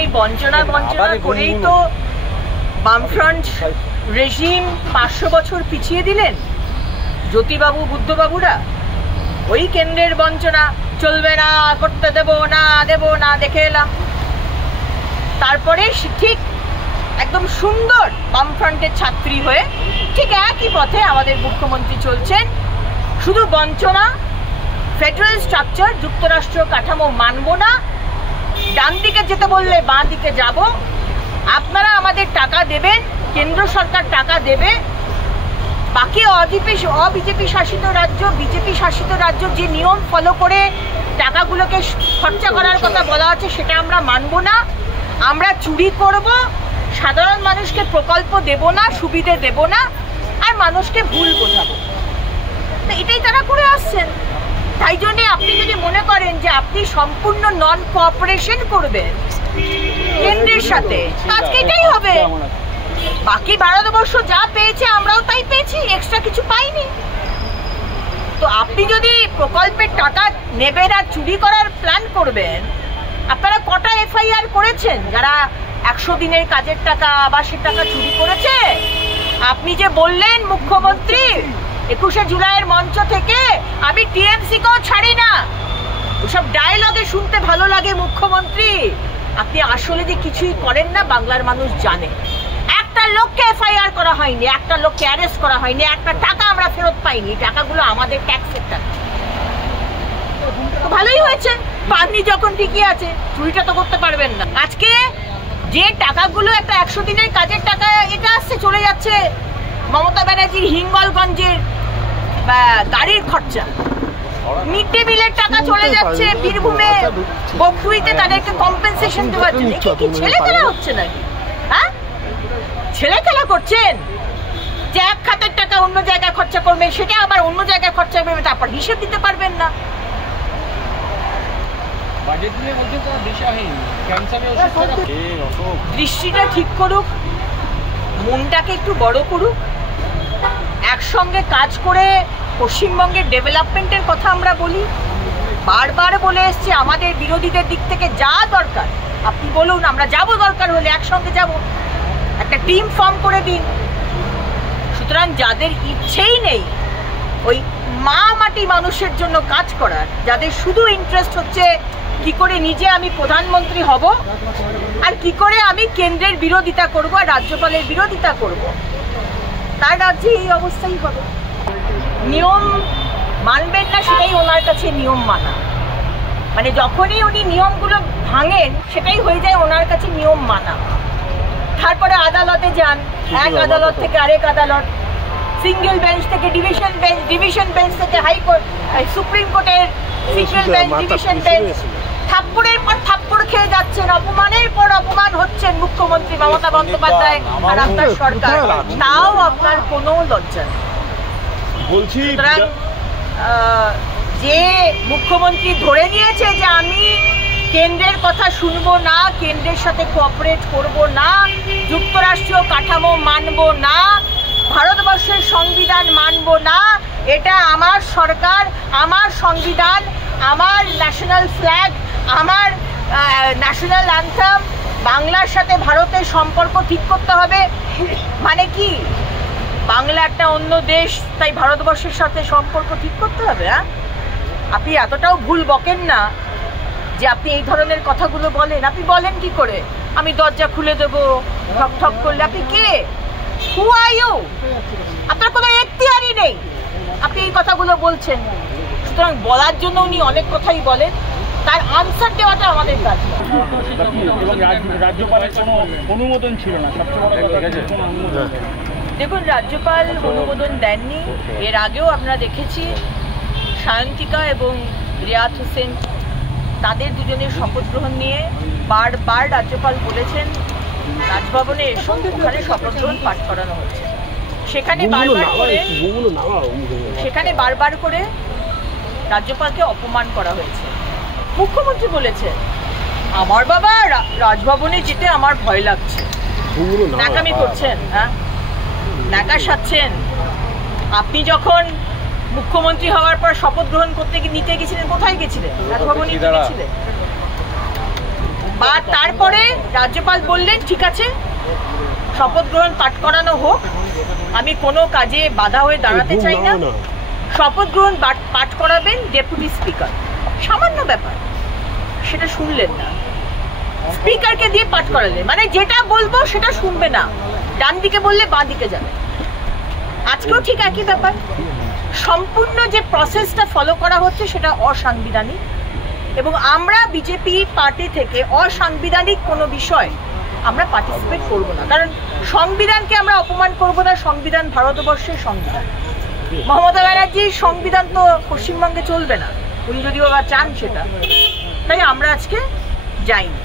এই বঞ্চনা করেই তো বামফ্রন্ট রেজিম 500 বছর পিছিয়ে দিলেন জ্যোতিবাবু বুদ্ধবাবুরা। ওই কেন্দ্রের বঞ্চনা চলবে না, করতে দেব না দেখে এলাম। তারপরে ঠিক একদম সুন্দর বামফ্রন্টের ছাত্রী হয়ে ঠিক একই পথে আমাদের মুখ্যমন্ত্রী চলছেন। শুধু বঞ্চনা, ফেডারেল স্ট্রাকচার, যুক্তরাষ্ট্র কাঠামো মানব না, ডান দিকে যেতে বললে বাঁ দিকে যাব, আপনারা আমাদের টাকা দেবেন, কেন্দ্র সরকার টাকা দেবে, বাকি অবিজেপি শাসিত রাজ্য, বিজেপি শাসিত রাজ্য যে নিয়ম ফলো করে টাকাগুলোকে খরচা করার কথা বলা আছে সেটা আমরা মানব না। আমরা চুরি করব, সাধারণ মানুষকে প্রকল্প দেব না, সুবিধে দেব না, আর মানুষকে ভুল বোঝাবো। তো এটাই তারা করে আসছেন। তাই জন্য আপনি যদি মনে করেন যে আপনি সম্পূর্ণ নন কোঅপারেশন করবেন কেন্দ্রের সাথে, আজকে এটাই হবে। বাকি ভারতবর্ষ যা পেয়েছে আমরাও তাই পেয়েছি, এক্সট্রা কিছু পাইনি। তো আপনি যদি প্রকল্পের টাকা নেবেন আর চুরি করার প্ল্যান করবেন, আপনারা কটা এফআইআর করেছেন যারা 100 দিনের কাজের টাকা, আবাসের টাকা চুরি করেছে? আপনি যে বললেন মুখ্যমন্ত্রী 21শে জুলাইয়ের মঞ্চ থেকে, আমি টিএমসি কেও ছাড়ি না, ওসব ডায়লগে শুনতে ভালো লাগে মুখ্যমন্ত্রী, আপনি আসলে যে কিছুই করেন না বাংলার মানুষ জানে। একটা লোককে এফআইআর করা হয়নি, একটা লোককে অ্যারেস্ট করা হয়নি, একটা টাকা আমরা ফেরত পাইনি, টাকাগুলো আমাদের ট্যাক্সের টাকা। ভালোই হয়েছে, পাননি যখন ঠিকই আছে, চুরিটা তো করতে পারবেন না। আজকে যে টাকাগুলো একটা 100 দিনের কাজের টাকা এটা আসছে, চলে যাচ্ছে মমতা ব্যানার্জির হিঙ্গলগঞ্জের গাড়ির খরচা, মিড ডে মিলের টাকা চলে যাচ্ছে বীরভূমে বকটুইতে তাদেরকে কম্পেনসেশন দেওয়ার জন্য। কি ছেলে খেলা হচ্ছে নাকি? হ্যাঁ, ছেলে খেলা করছেন যে এক খাতের টাকা অন্য জায়গায় খরচা করবেন, সেটা আবার অন্য জায়গায় খরচা করবে, তারপর হিসেব দিতে পারবেন না। দৃষ্টিটা ঠিক করুক, মনটাকে একটু বড় করুক, একসঙ্গে কাজ করে পশ্চিমবঙ্গের ডেভেলপমেন্টের কথা আমরা বলি। বারবার বলে এসছি আমাদের বিরোধীদের দিক থেকে যা দরকার আপনি বলুন, আমরা যাব, দরকার হলে একসঙ্গে যাব, একটা টিম ফর্ম করে দিন। সুতরাং যাদের ইচ্ছেই নেই ওই মাটি মানুষের জন্য কাজ করার, যাদের শুধু ইন্টারেস্ট হচ্ছে কি করে নিজে আমি প্রধানমন্ত্রী হব আর কি করে আমি কেন্দ্রের বিরোধিতা করব আর রাজ্যপালের বিরোধিতা করব, তার রাজ্যে এই অবস্থাই হবে। নিয়ম মানবেন না, সেটাই ওনার কাছে নিয়ম মানা। মানে যখনই উনি নিয়মগুলো ভাঙেন সেটাই হয়ে যায় ওনার কাছে নিয়ম মানা। তারপরে আদালতে যান, এক আদালত থেকে আরেক আদালত, সিঙ্গেল বেঞ্চ থেকে ডিভিশন বেঞ্চ, ডিভিশন বেঞ্চ থেকে হাইকোর্ট, সুপ্রিম কোর্টের সিঙ্গেল বেঞ্চ, ডিভিশন বেঞ্চ, থাপ্পড়ের পর থাপ্পড় খেয়ে যাচ্ছেন, অপমানের পর অপমান হচ্ছেন মুখ্যমন্ত্রী মমতা বন্দ্যোপাধ্যায় আর আপনার সরকার, তাও আপনার কোনো লজ্জা নেই। সুতরাং যে মুখ্যমন্ত্রী ধরে নিয়েছে যে আমি কেন্দ্রের কথা শুনবো না, কেন্দ্রের সাথে কোঅপারেট করব না, যুক্তরাষ্ট্রীয় কাঠামো মানব না, ভারতবর্ষের সংবিধান মানব না, এটা আমার সরকার, আমার সংবিধান, আমার ন্যাশনাল ফ্ল্যাগ, আমার ন্যাশনাল অ্যান্থেম, বাংলার সাথে ভারতের সম্পর্ক ঠিক করতে হবে। মানে কি, বাংলা একটা অন্য দেশ, তাই ভারতবর্ষের সাথে সম্পর্ক ঠিক করতে হবে? হ্যাঁ, আপনি এতটাও ভুল বকেন না যে আপনি এই ধরনের কথাগুলো বলেন। আপনি বলেন কি করে আমি দরজা খুলে দেবো ঠক ঠক করলে? আপনি কে? হু আর ইউ? আপনার কোনো এখতিয়ারই নেই, আপনি এই কথাগুলো বলছেন। সুতরাং বলার জন্য উনি অনেক কথাই বলেন, তার আনসার দেওয়াটা আমাদের কাজ। রাজ্যপালের কোনো অনুমোদন ছিল না, দেখুন, রাজ্যপাল অনুমোদন দেননি। এর আগেও আমরা দেখেছি সায়ন্তিকা এবং রিয়াত হোসেন তাদের দুজনের শপথ গ্রহণ নিয়ে বারবার রাজ্যপাল বলেছেন রাজভবনে এসে ওখানে শপথ গ্রহণ পাঠ করানো হচ্ছে, সেখানে বারবার করে রাজ্যপালকে অপমান করা হয়েছে। মুখ্যমন্ত্রী বলেছেন আমার বাবা রাজভবনে যেতে আমার ভয় লাগছে। নাকামি করছেন, হ্যাঁ, নাকা সাচ্ছেন। আপনি যখন মুখ্যমন্ত্রী হওয়ার পর শপথ গ্রহণ করতে নিতে গেছিলেন, কোথায় গেছিলেন? রাজভবনে গেছিলেন। বা তারপরে রাজ্যপাল বললেন ঠিক আছে, শপথ গ্রহণ পাঠ করানো হোক, আমি কোনো কাজে বাধা হয়ে দাঁড়াতে চাই না। শপথ গ্রহণ পাঠ করাবেন ডেপুটি স্পিকার, সামান্য ব্যাপার, সেটা শুনলেন না। স্পিকারকে দিয়ে পাঠ করালেন, মানে যেটা বলবো সেটা শুনবে না, ডান দিকে বললে বাঁ দিকে যাবে। আজকেও ঠিক একই ব্যাপার, সম্পূর্ণ যে প্রসেসটা ফলো করা হচ্ছে সেটা অসাংবিধানিক, এবং আমরা বিজেপি পার্টি থেকে অসাংবিধানিক কোনো বিষয় আমরা পার্টিসিপেট করব না, কারণ সংবিধানকে আমরা অপমান করব না। সংবিধান ভারতবর্ষের সংবিধান, মমতা ব্যানার্জির সংবিধান তো পশ্চিমবঙ্গে চলবে না, উনি যদিও বা চান সেটা, তাই আমরা আজকে যাইনি।